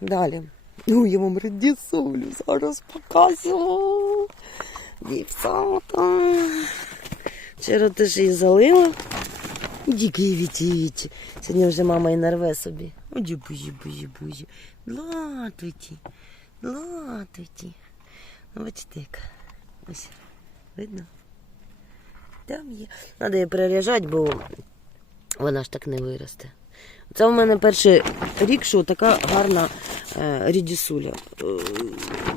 далі. Ну, я вам редісолю зараз. Дівчата. Вчора теж її залила. Дікий вітіть. Сьогодні вже мама і нарве собі. Оді бузі, бузі, бузі. Латуті. Латуті. Ну, бачите, як. Ось. Видно? Там є. Треба її переряжати, бо вона ж так не виросте. Це в мене перший рік, що така гарна е, рідісуля. Е,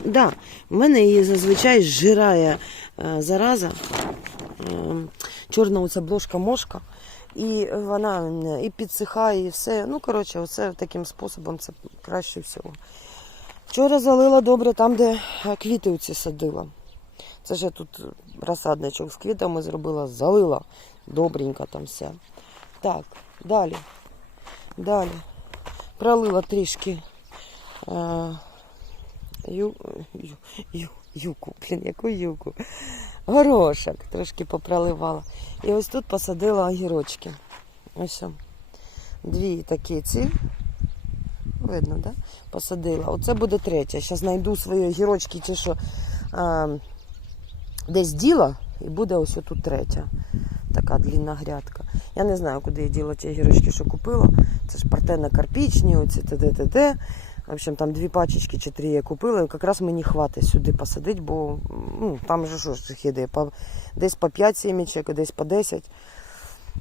да, в мене її зазвичай зжирає е, зараза. Е, чорна оця бложка-мошка. І вона е, і підсихає, і все. Ну, коротше, оце таким способом це краще всього. Вчора залила добре там, де е, квіти оці садила. Це ж я тут розсадничок з квітами зробила, залила добренько там все. Так, далі. Далі. Пролила трішки е, ю, ю, ю, юку. Блін, яку юку? Горошок трошки попроливала. І ось тут посадила огірочки. Ось. Дві такі ці. Видно, да? Посадила. Оце буде третя. Зараз знайду свої огірочки, чи що е, десь діла, і буде ось тут третя. Така длінна грядка. Я не знаю, куди я діла ті огірочки, що купила. Це ж партенно-карпічні, оці т.д. В общем, там дві пачечки чи три я купила, якраз мені хватить сюди посадити, бо ну, там же що ж іде, по, десь по 5 сімічок, десь по 10.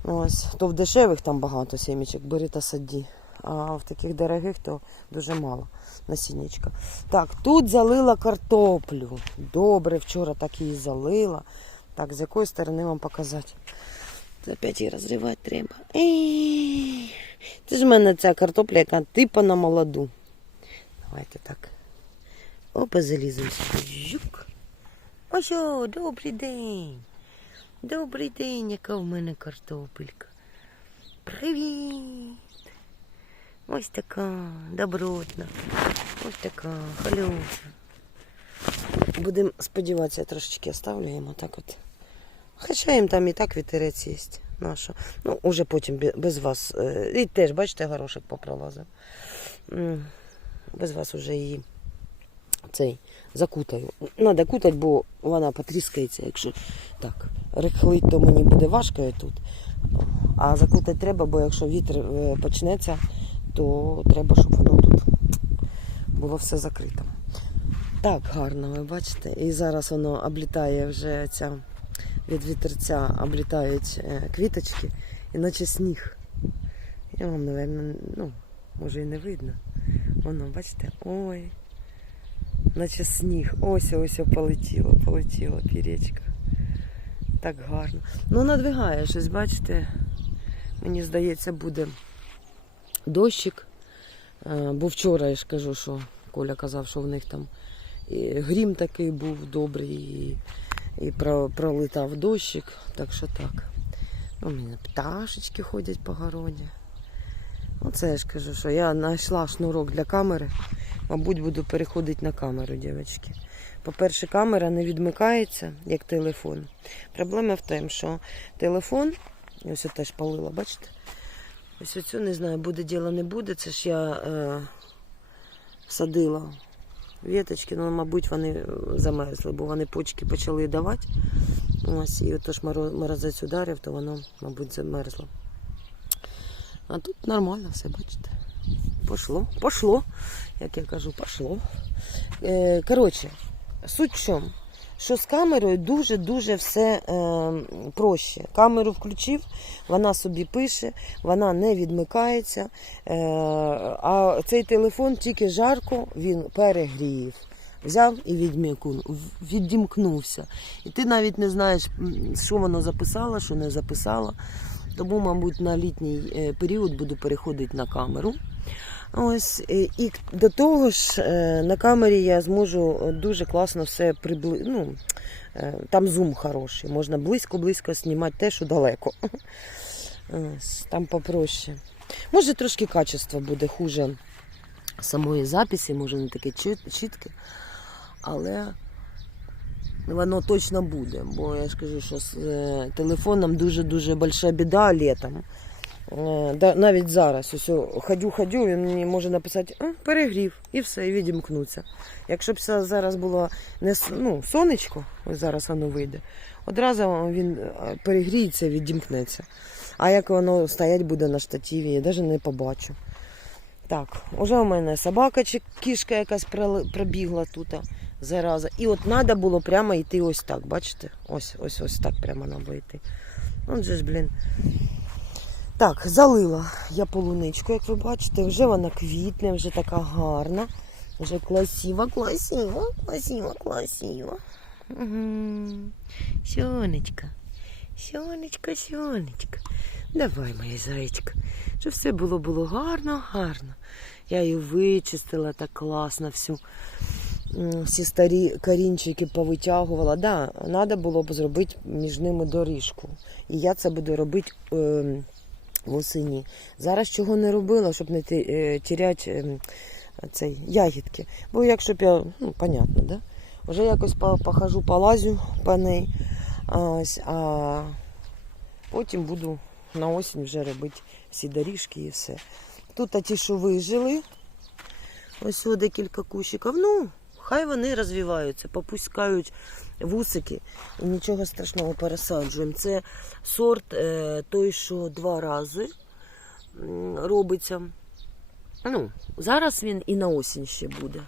Ось. То в дешевих там багато сімічок, бери та саді. А в таких дорогих то дуже мало насіннячка. Так, тут залила картоплю. Добре, вчора так її залила. Так, з якої сторони вам показати? Опять її розривати треба. Це ж в мене ця картопля, яка типа на молоду. Давайте так. Опа, заліземо. Жук. Ось, добрий день. Добрий день, яка в мене картопелька. Привіт. Ось така добротна. Ось така халюша. Будемо сподіватися, трошечки оставлю їм отак от. Хоча їм там і так вітерець є. Наша. Ну, уже потім без вас. е, І теж, бачите, горошок попролазив. Без вас уже її цей закутаю. Надо кутати, бо вона потріскається, якщо так. Рихлить, то мені буде важко і тут. А закутати треба, бо якщо вітер е, почнеться, то треба, щоб воно тут було все закрито. Так гарно, ви бачите. І зараз воно облітає вже ця від вітерця облітають е, квіточки, і наче сніг. Я вам, напевно, ну, може і не видно. Воно, бачите, ой. Наче сніг. Ось ось полетіло, полетіло піречка. Так гарно. Ну, надвигає щось, бачите. Мені здається, буде дощик. Е, Бо вчора я ж кажу, що Коля казав, що в них там і грім такий був добрий, і, і про- пролетав дощик. Так що так. У мене пташечки ходять по городі. Оце я ж кажу, що я знайшла шнурок для камери. Мабуть, буду переходити на камеру, дівчатки. По-перше, камера не відмикається, як телефон. Проблема в тому, що телефон, ось я теж палила, бачите? Ось оцю не знаю, буде діло, не буде. Це ж я е, садила віточки, ну, мабуть, вони е, замерзли, бо вони почки почали давати. Ось, і отож моро- морозець ударив, то воно, мабуть, замерзло. А тут нормально все, бачите. Пошло, пошло, як я кажу, пошло. Е, коротше, суть в чому? Що з камерою дуже-дуже все е, проще. Камеру включив, вона собі пише, вона не відмикається. Е, а цей телефон тільки жарко, він перегрів. Взяв і відімкнувся. І ти навіть не знаєш, що воно записало, що не записало. Тому, мабуть, на літній е, період буду переходити на камеру. Ось е, і до того ж, е, на камері я зможу е, дуже класно все прибли... ну, Там зум хороший, можна близько-близько знімати те, що далеко. Ось, Там попроще. Може, трошки качество буде хуже самої записі, може не таке чітке, але воно точно буде. Бо я ж кажу, що з телефоном дуже-дуже большая біда літом. Е, Да, навіть зараз, ось ходю, ходю, він мені може написати перегрів і все, і відімкнуться. Якщо б зараз було не ну, сонечко, ось зараз воно вийде, одразу він е, перегріється відімкнеться. А як воно стоять буде на штативі, я навіть не побачу. Так, уже у мене собака чи кішка якась пробігла тут, зараза. І от треба було прямо йти ось так, бачите? Ось, ось, ось так прямо треба йти. Он же ж, блін. Так, залила я полуничку, як ви бачите, вже вона квітне, вже така гарна. Вже красиво, красиво, красиво, красиво. Угу. Сонечка, сонечка, сонечка. Давай, моя зайчка. Щоб все було було гарно, гарно. Я її вичистила так класно всю. Всі старі корінчики повитягувала. Да, треба було б зробити між ними доріжку. І я це буду робити е, восені. Зараз чого не робила, щоб не е, теряти е, цей, ягідки. Бо якщо б я, ну, понятно, да? Вже якось по- похожу, полазю по неї. А, ось, а потім буду на осінь вже робити всі доріжки і все. Тут ті, що вижили, ось декілька кущиків. Ну, хай вони розвиваються, попускають вусики нічого страшного пересаджуємо. Це сорт е, той, що два рази робиться. Ну, зараз він і на осінь ще буде.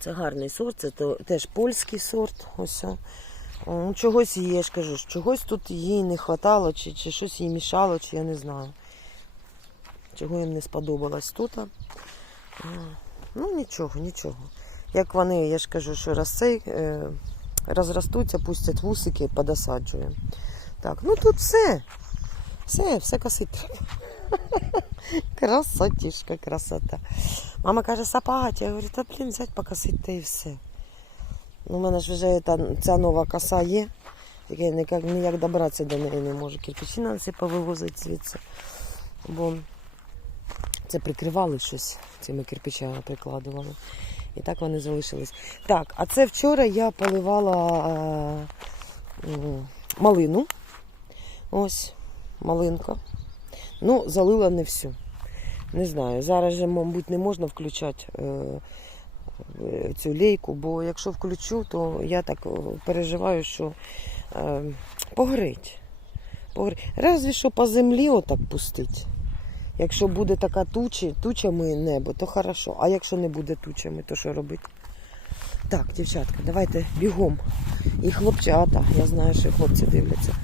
Це гарний сорт, це теж польський сорт. Ось. Чогось їй, я ж кажу, чогось тут їй не хватало, чи, чи щось їй мішало, чи я не знаю. Чого їм не сподобалось тут. Ну, нічого, нічого. Як вони, я ж кажу, що розцей, е, розростуться, пустять вусики, подосаджуємо. Так, ну тут все. Все, все косить. Красотішка, красота. Мама каже, сапати. Я говорю, та блін, взять покосить та і все. Ну, у мене ж вже та, ця нова коса є. Тільки я ніяк, ніяк добратися до неї не можу. Кирпичі треба всі повивозити звідси. Бо це прикривали щось, цими кирпичами прикладували. І так вони залишились. Так, а це вчора я поливала е, малину. Ось, малинка. Ну, залила не всю. Не знаю. Зараз же, мабуть, не можна включати е, е, цю лейку, бо якщо включу, то я так е, переживаю, що е, погорить. Разве що по землі отак пустить. Якщо буде така туча, тучами небо, то хорошо. А якщо не буде тучами, то що робити? Так, дівчатка, давайте бігом. І хлопчата, я знаю, що хлопці дивляться.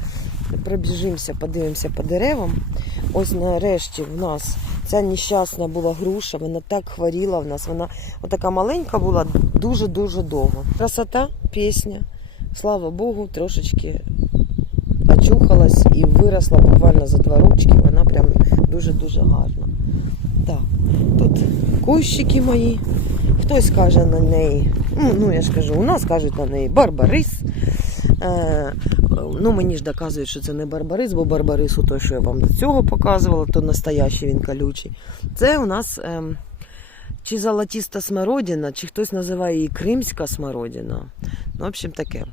Пробіжимося, подивимося по деревам. Ось нарешті в нас ця нещасна була груша, вона так хворіла в нас. Вона отака маленька була дуже-дуже довго. Красота, пісня. Слава Богу, трошечки очухалась і виросла буквально за два рочки. Вона прям дуже-дуже гарна. Так, тут кущики мої. Хтось каже на неї, ну, ну я ж кажу, у нас кажуть на неї барбарис. Е, ну мені ж доказують, що це не барбарис, бо барбарис у той, що я вам до цього показувала, то настоящий він колючий. Це у нас е, чи золотіста смородина, чи хтось називає її кримська смородина. Ну, в общем, таке.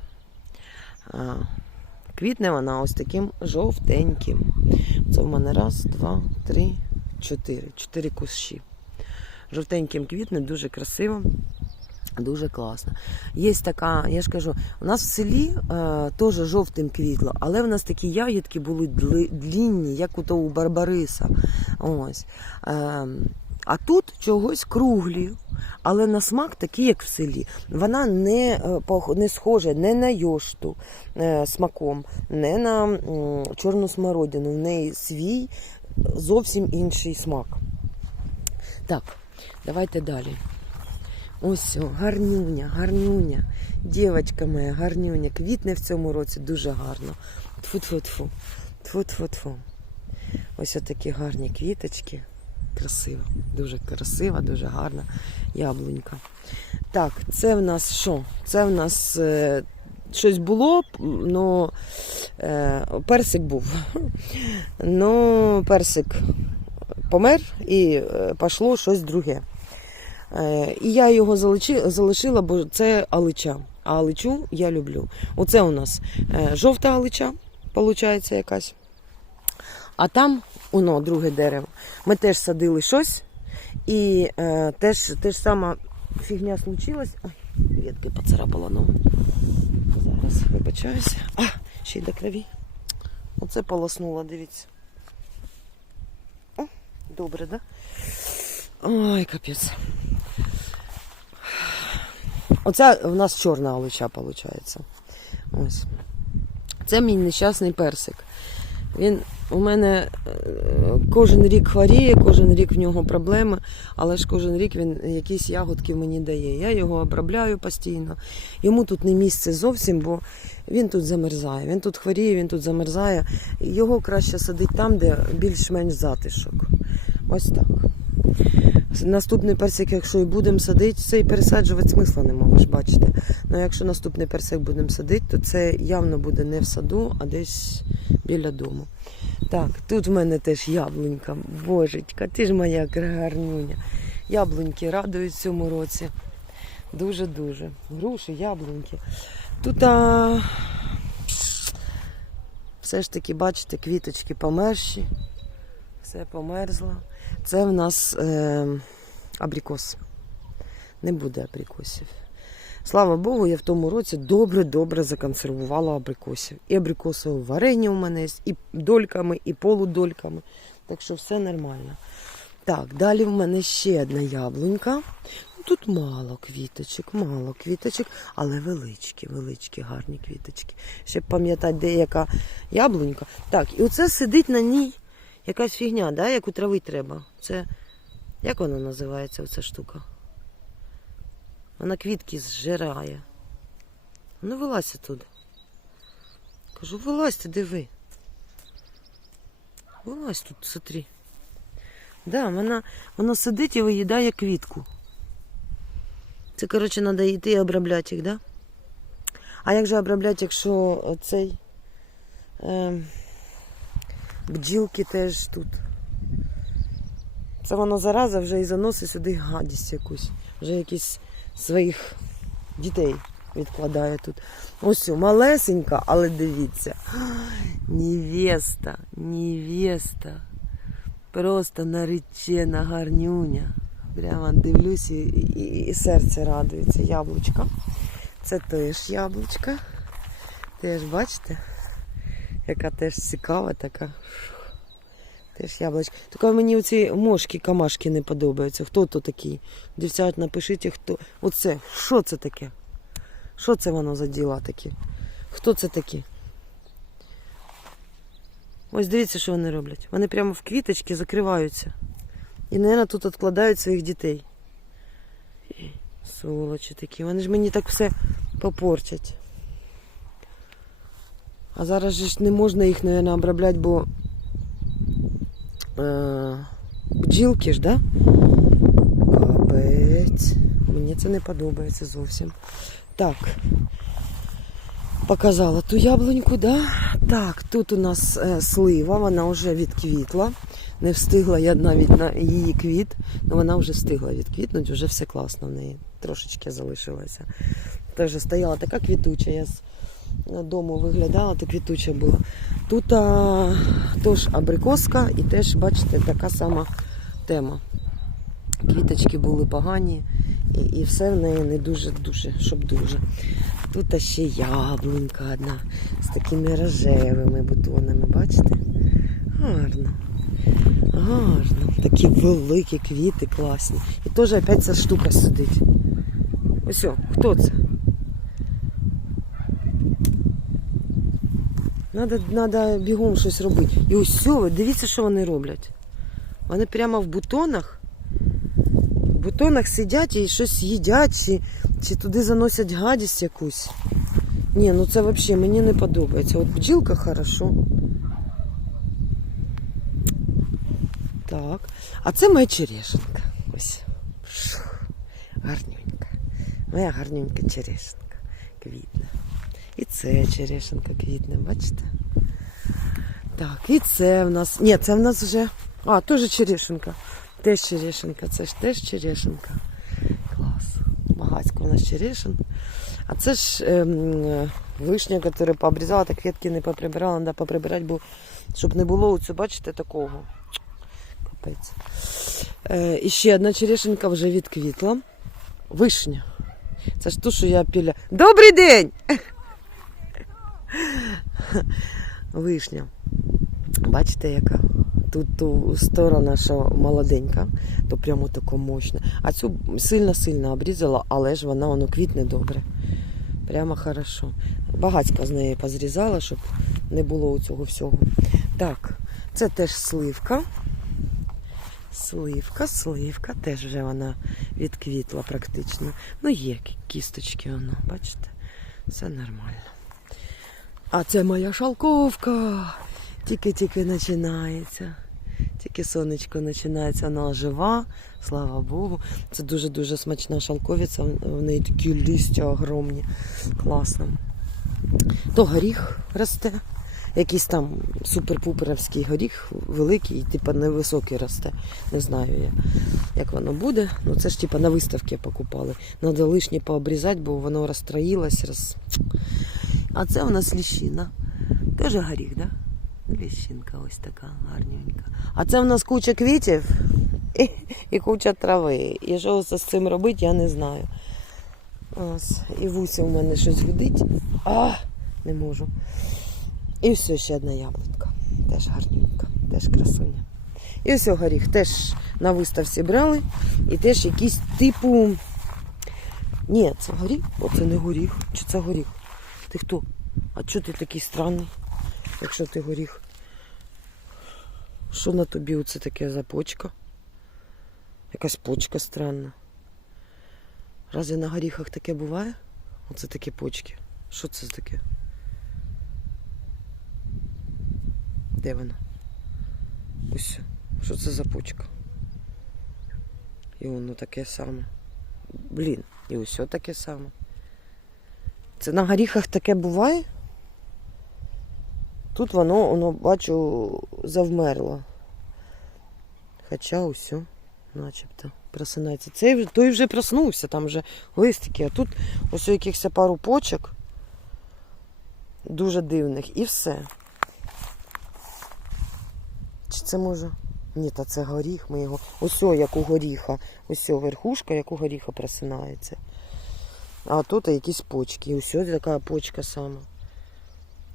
Квітне вона ось таким жовтеньким. Це в мене раз, два, три, чотири. Чотири кущі. Жовтеньким квітне, дуже красиво. Дуже класно. Є така, я ж кажу, у нас в селі е, теж жовтим квітло, але в нас такі ягідки були дли, длінні, як у того Барбариса. Ось. Е, а тут чогось круглі, але на смак такий, як в селі. Вона не, е, не схожа не на йошту е, смаком, не на чорну смородину. В неї свій зовсім інший смак. Так, давайте далі. Ось, гарнюня, гарнюня. Дівочка моя, гарнюня. Квітне в цьому році дуже гарно. Тфу-тфу-тфу. Тфу-тфу-тфу. Ось такі гарні квіточки. Красиво. Дуже красива, дуже гарна яблунька. Так, це в нас що? Це в нас е, щось було, ну е, персик був. Ну, персик помер і е, пішло щось друге. Е, І я його залиши- залишила, бо це алича. А аличу я люблю. Оце у нас е, жовта алича, виходить якась. А там, воно, друге дерево. Ми теж садили щось, і е, теж, теж сама фігня случилась. Ой, ветки поцарапала ногу. Зараз вибачаюся. А, ще й до крові. Оце полоснуло, дивіться. О, добре, да? Ой, капець. Оця в нас чорна олича, виходить. Ось. Це мій нещасний персик. Він у мене е, кожен рік хворіє, кожен рік в нього проблеми, але ж кожен рік він якісь ягодки мені дає. Я його обробляю постійно. Йому тут не місце зовсім, бо він тут замерзає. Він тут хворіє, він тут замерзає. Його краще садить там, де більш-менш затишок. Ось так. Наступний персик, якщо і будемо садити, цей пересаджувати смисла нема, ви ж бачите. Ну якщо наступний персик будемо садити, то це явно буде не в саду, а десь біля дому. Так, тут в мене теж яблунька. Божечка, ти ж моя гарнюня. Яблуньки радують цьому році. Дуже-дуже. Груші, яблуньки. Тут а... все ж таки, бачите, квіточки померші. Все померзло. Це в нас е, абрикос. Не буде абрикосів. Слава Богу, я в тому році добре-добре законсервувала абрикосів. І абрикосове варення у мене є, і дольками, і полудольками. Так що все нормально. Так, далі в мене ще одна яблунька. Ну, Тут мало квіточок, мало квіточок, але величкі, величкі, гарні квіточки. Щоб пам'ятати, де яка яблунька. Так, і оце сидить на ній якась фігня, да, яку травити треба. Це як вона називається, оця штука? Вона квітки зжирає. Ну, вилазь туди. Кажу, вилазь ти, диви. Вилазь тут, смотри. Да, вона, вона сидить і виїдає квітку. Це, коротше, треба йти і обробляти їх, да? А як же обробляти, якщо цей е, бджілки теж тут? Це воно зараза вже і заносить сюди гадість якусь. Вже якісь своїх дітей відкладає тут. Ось малесенька, але дивіться. Невеста, невеста. Просто наречена гарнюня. Прямо дивлюсь і, і, і серце радується. Яблучко. Це теж яблучко. Теж бачите, яка теж цікава така. Теж яблучко. Тільки мені оці мошки, камашки не подобаються. Хто то такий? Дівчат, напишіть, хто. Оце, що це таке? Що це воно за діла такі? Хто це такі? Ось дивіться, що вони роблять. Вони прямо в квіточки закриваються. І, мабуть, тут відкладають своїх дітей. Сволочі такі. Вони ж мені так все попортять. А зараз ж не можна їх, мабуть, обробляти, бо е, бджілки ж, да? Капець. Мені це не подобається зовсім. Так. Показала ту яблуньку, да? Так, тут у нас е, слива, вона вже відквітла. Не встигла я навіть на її квіт, але вона вже встигла відквітнути, вже все класно в неї. Трошечки залишилося. Теж стояла така квітуча, я з дому виглядала, то квітуча була. Тут а, теж абрикоска і теж, бачите, така сама тема. Квіточки були погані, і, і все в неї не дуже-дуже, щоб дуже. Тут ще яблунька одна з такими рожевими бутонами, бачите? Гарно. Гарно. Такі великі квіти класні. І теж опять ця штука сидить. Ось, хто це? Надо, надо бігом щось робити. І ось, ви дивіться, що вони роблять. Вони прямо в бутонах. В бутонах сидять і щось їдять, чи, чи туди заносять гадість якусь. Ні, ну це взагалі мені не подобається. От бджілка хорошо. Так. А це моя черешенка. Ось. Гарнюнька. Моя гарнюнька черешенка. Квітне. І це черешенка квітне, бачите? Так, і це в нас. Ні, це в нас вже. А, теж черешенка. Теж черешенка, це ж теж черешенка. Клас. Багацько у нас черешен. А це ж ем, вишня, яку пообрізала, так ветки не поприбирала, треба поприбирати, бо Щоб не було оцю, бачите, такого. Капець. Е, і ще одна черешенька вже відквітла. Вишня. Це ж ту, що я піля. Добрий день! Вишня. Бачите, яка? Тут ту сторона, що молоденька, то прямо тако мощна. А цю сильно-сильно обрізала, але ж вона воно квітне добре. Прямо хорошо. Багацько з неї позрізала, щоб не було цього всього. Так, це теж сливка. Сливка, сливка, теж вже вона відквітла практично. Ну, є кісточки, воно, бачите? Все нормально. А це моя шалковка. Тільки-тільки починається. Тільки сонечко починається, вона жива, слава Богу. Це дуже-дуже смачна шалковиця, в неї такі листя огромні. Класно. То горіх росте. Якийсь там супер-пуперовський горіх, великий, типу невисокий росте. Не знаю я, як воно буде. Ну це ж типу на виставці покупали. Надо лишнє пообрізати, бо воно розстроїлось. Роз... А це у нас ліщина. Теж горіх? Да? Ліщинка ось така гарненька. А це в нас куча квітів і, і куча трави. І що з цим робити, я не знаю. Ось. І вуся у мене щось гудить. А, не можу. І все, ще одна яблунька. Теж гарненька, теж красуня. І ось горіх теж на виставці брали. І теж якийсь типу. Ні, це горіх? Оце не горіх. Чи це горіх? Ти хто? А чого ти такий странний, якщо ти горіх? Що на тобі оце таке за почка? Якась почка странна. Разве на горіхах таке буває? Оце такі почки. Що це таке? Де вона? Ось. Що це за почка? І воно таке саме. Блін, і ось таке саме. Це на горіхах таке буває? Тут воно, воно, бачу, завмерло. Хоча усе, начебто, просинається. Цей той вже проснувся, там вже листики, а тут ось якихось пару почок. Дуже дивних. І все. Чи це може? Ні, та це горіх, ми його. Ось як у горіха. Ось верхушка, як у горіха просинається. А тут якісь почки. І ось така почка сама.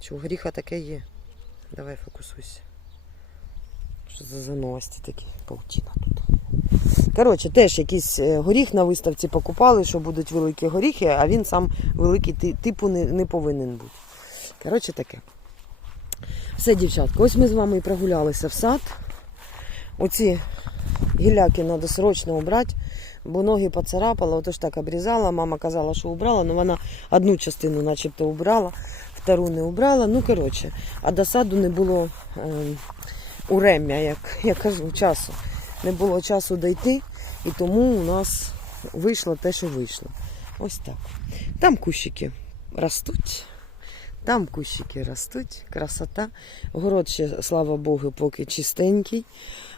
Що у горіха таке є. Давай фокусуйся. Що за заності такі? Паутіна тут. Коротше, теж якийсь е, горіх на виставці покупали, що будуть великі горіхи, а він сам великий типу не повинен бути. Коротше, таке. Все, дівчатка, ось ми з вами і прогулялися в сад. Оці гіляки треба срочно убрати, бо ноги поцарапала, отож так обрізала. Мама казала, що убрала, але вона одну частину начебто убрала, втору не убрала. Ну, коротше, а до саду не було е, урем'я, як я кажу, часу. Не було часу дійти, і тому у нас вийшло те, що вийшло. Ось так. Там кущики ростуть. Там кущики ростуть, красота. Город ще, слава Богу, поки чистенький.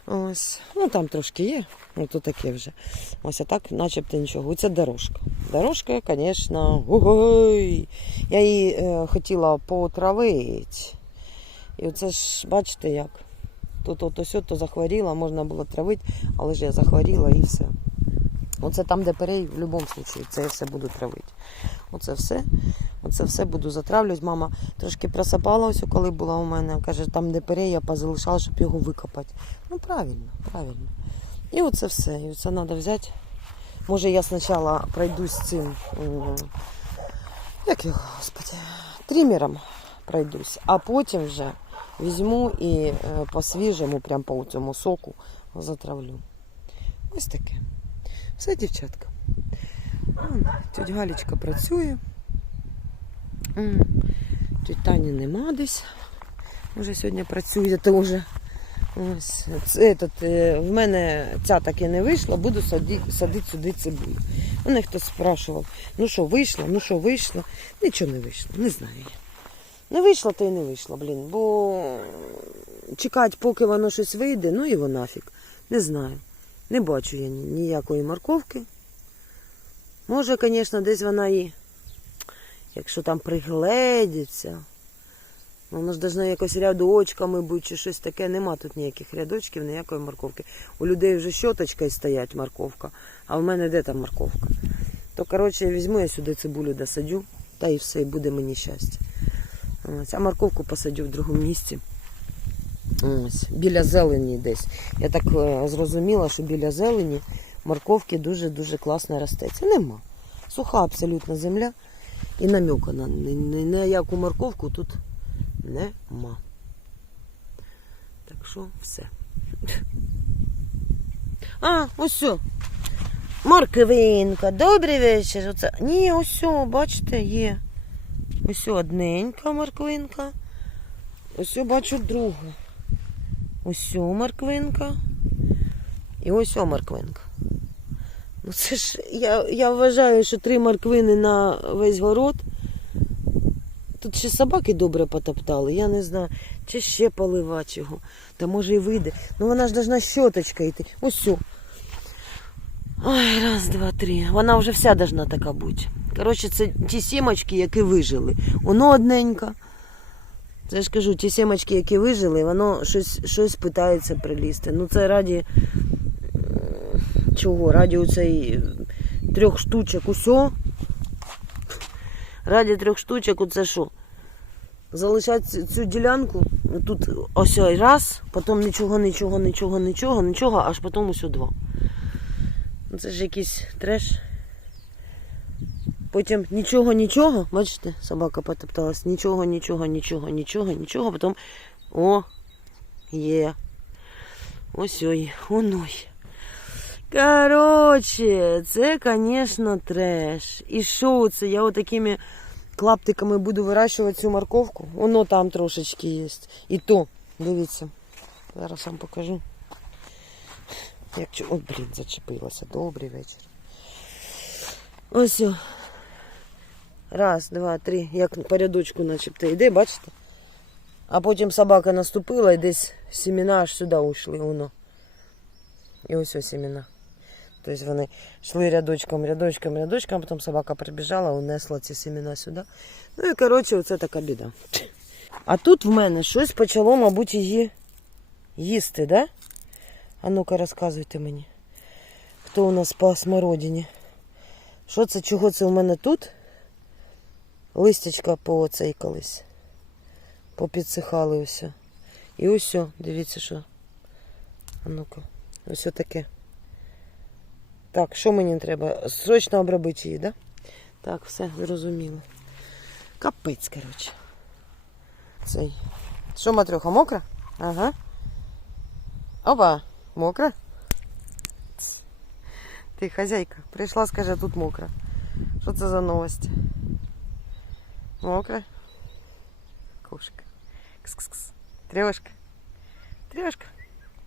Ось. Ну там трошки є, ну то таке вже. Ось а так, начебто нічого. Оце дорожка. Дорожка, звісно, ой. Я її е, хотіла потравити. І оце ж, бачите як. Тут от ось то захворіла, можна було травити, але ж я захворіла і все. Оце там, де перей, в будь-якому випадку, це я все буду травити. Оце все. Оце все буду затравлювати. Мама трошки просипалася, коли була у мене. Каже, там де перей я позалишала, щоб його викопати. Ну, правильно, правильно. І оце все. І це треба взяти. Може, я спочатку пройдусь з цим. Як його, господи, тримером пройдусь, а потім вже візьму і е, по свіжому, прям по цьому соку затравлю. Ось таке. Все, дівчатка. Тетя Галічка працює. Тетя Тані нема десь. Може сьогодні працює теж. Ось. Этот, е, в мене ця таки не вийшла, буду садити, садити сюди цибулю. Мене хтось спрашував, ну що вийшло, ну що вийшло. Нічого не вийшло, не знаю я. Не вийшло, то й не вийшло, блін. Бо чекати, поки воно щось вийде, ну його нафіг. Не знаю. Не бачу я ніякої морковки. Може, звісно, десь вона і, якщо там пригледиться, Воно ж должно якось рядочками бути чи щось таке. Нема тут ніяких рядочків, ніякої морковки. У людей вже щоточкою стоять морковка, а в мене де там морковка? То, коротше, я візьму я сюди цибулю досадю, та і все, і буде мені щастя. Ось, а морковку посадю в другому місці. Ось, біля зелені десь. Я так е, зрозуміла, що біля зелені морковки дуже-дуже класно росте. Це нема. Суха абсолютно земля. І намека на ні- ні на яку морковку тут нема. Так що все. А, ось. Морквинка, добрий вечір. Оце. Ні, ось, бачите, є. Ось одненька морквинка. Ось бачу друга. Ось морквинка. І ось морквинка. Ну це ж я, я вважаю, що три морквини на весь город. Тут ще собаки добре потоптали, я не знаю, чи ще полива чого. Та може і вийде. Ну вона ж должна щоточка йти. Ось. все. Ой, раз, два, три. Вона вже вся должна така бути. Коротше, це ті сімочки, які вижили. Воно одненька. Це ж кажу, ті сімочки, які вижили, воно щось, щось питається прилізти. Ну це раді е, чого? Раді оцей трьох штучок усьо. Раді трьох штучок, оце що? Залишати цю- ділянку, тут ось ой раз, потім нічого, нічого, нічого, нічого, нічого, аж потім ось два. Ну, Це ж якийсь треш. Потім нічого, нічого, бачите, собака потопталась, нічого, нічого, нічого, нічого, нічого, потім о, є. Ось ой, оной. Короче, це, звісно, треш. І що це? Я отакими клаптиками буду вирощувати цю морковку. Воно там трошечки є. І то, дивіться, зараз вам покажу. Як От, блін, зачепилася. Добрий вечір. Ось. Раз, два, три. Як по рядочку начебто йде, бачите? А потім собака наступила і десь семена аж сюди ушли. Воно. І ось ось семена. Тобто вони йшли рядочком, рядочком, рядочком, потім собака прибіжала, унесла ці семена сюди. Ну і коротше, оце така біда. А тут в мене щось почало, мабуть, її їсти, да? А ну-ка розказуйте мені. Хто у нас по смородині? Що це, чого це у мене тут? Листячка пооцейкались. Попідсихали усе. І ось, дивіться, що. А ну-ка. Ось таке. Так, що мені треба? Срочно обробити її, да? Так, все, зрозуміло. Капець, коротше. Цей. Що, матрьоха, мокра? Ага. Опа, мокра? Ти хазяйка. Прийшла, скаже, тут мокра. Що це за новості? Мокра? Кошка. Кс-кс-кс. Трьошка. Трьошка.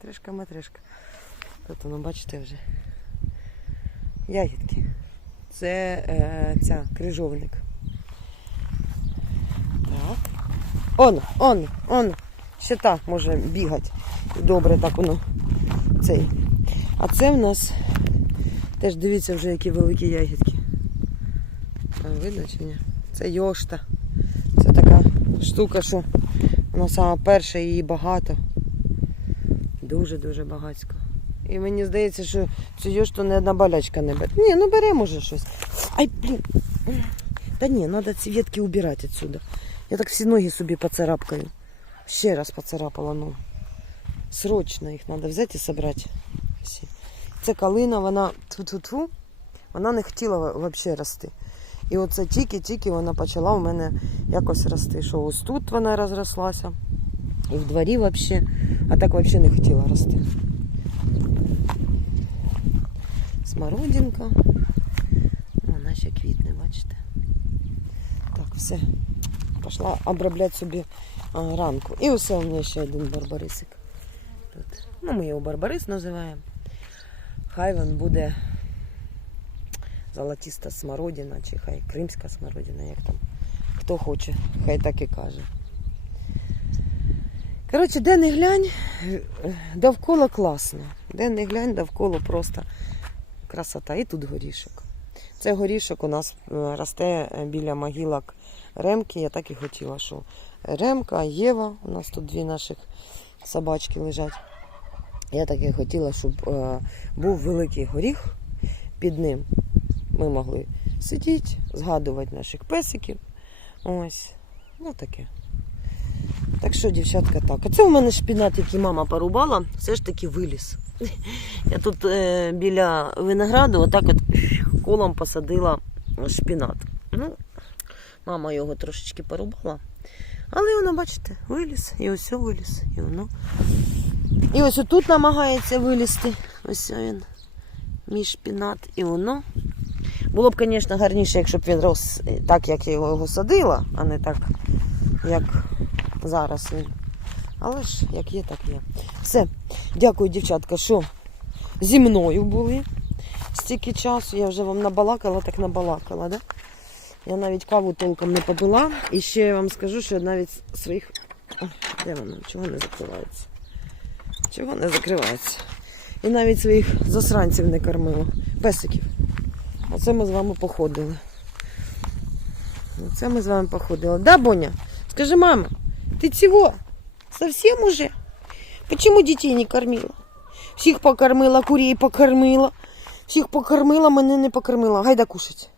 Трьошка матрешка. Тут воно, бачите вже. Ягідки. Це е, ця крижовник. Так. Он, он, он. Ще та може бігати. Добре, так воно цей. А це в нас теж дивіться вже які великі ягідки. Видно чи ні? Це йошта. Це така штука, що вона сама перша її багато. Дуже-дуже багатько. І мені здається, що цю йошту не одна болячка не бере. Ні, ну бере може щось. Ай, блін. Та ні, треба ці ветки убирати відсюди. Я так всі ноги собі поцарапкаю. Ще раз поцарапала ногу. Срочно їх треба взяти і зібрати. Це калина, вона тфу-тфу-тфу, вона не хотіла взагалі рости. І оце тільки-тільки вона почала у мене якось рости. Що ось тут вона розрослася. І в дворі взагалі. А так взагалі не хотіла рости. Смородинка. Вона ще квітне, бачите. Так, все. Пішла обробляти собі ранку. І усе у мене ще один барбарисик. Тут. Ну, ми його барбарис називаємо. Хай він буде золотиста смородина, чи хай кримська смородина, як там. Хто хоче, хай так і каже. Коротше, де не глянь, довкола класно. Де не глянь, довкола просто красота. І тут горішок. Це горішок у нас е, росте біля могилок Ремки. Я так і хотіла, що Ремка, Єва, у нас тут дві наших собачки лежать. Я так і хотіла, щоб е, був великий горіх під ним. Ми могли сидіти, згадувати наших песиків. Ось, ну таке. Так що, дівчатка, так. А це у мене шпінат, який мама порубала, все ж таки виліз. Я тут е, біля винограду отак от колом посадила шпінат. Ну, мама його трошечки порубала. Але воно, бачите, виліз. І ось виліз. І воно. І ось тут намагається вилізти. Ось він. Мій шпінат. І воно. Було б, звісно, гарніше, якщо б він рос е, так, як я його садила, а не так, як зараз він. Але ж як є, так є. Все. Дякую, дівчатка, що зі мною були стільки часу. Я вже вам набалакала, так набалакала, да? Я навіть каву толком не попила. І ще я вам скажу, що навіть своїх. Ой, Де воно? Чого не закривається? Чого не закривається? І навіть своїх засранців не кормила. Песиків. Оце ми з вами походили. Оце ми з вами походили. Да, Боня? Скажи, мама, ты чего? Совсем уже? Почему детей не кормила? Всіх покормила, курей покормила. Всіх покормила, мене не покормила. Гайда кушать.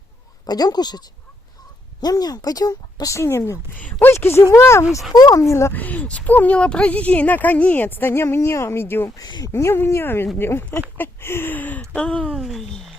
Пойдем кушать? Ням-ням, пойдем? Пошли ням-ням. Ой, скажи, мама, вспомнила. Вспомнила про детей, наконец-то. Ням-ням идем. Ням-ням идем.